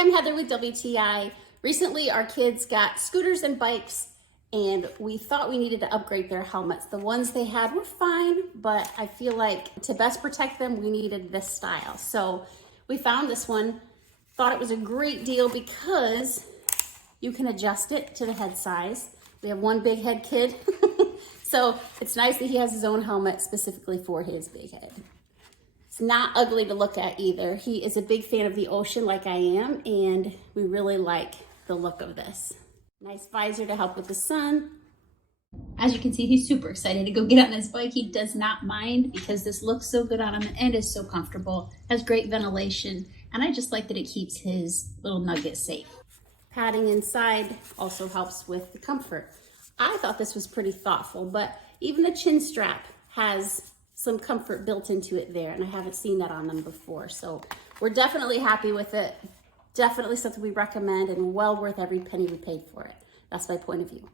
I'm Heather with WTI. Recently, our kids got scooters and bikes, and we thought we needed to upgrade their helmets. The ones they had were fine, but I feel like to best protect them, we needed this style. So we found this one, thought it was a great deal because you can adjust it to the head size. We have one big head kid, so it's nice that he has his own helmet specifically for his big head. It's not ugly to look at either. He is a big fan of the ocean like I am, and we really like the look of this. Nice visor to help with the sun. As you can see, he's super excited to go get on his bike. He does not mind because this looks so good on him and is so comfortable, has great ventilation, and I just like that it keeps his little nugget safe. Padding inside also helps with the comfort. I thought this was pretty thoughtful, but even the chin strap has some comfort built into it there, and I haven't seen that on them before. So we're definitely happy with it. Definitely something we recommend and well worth every penny we paid for it. That's my point of view.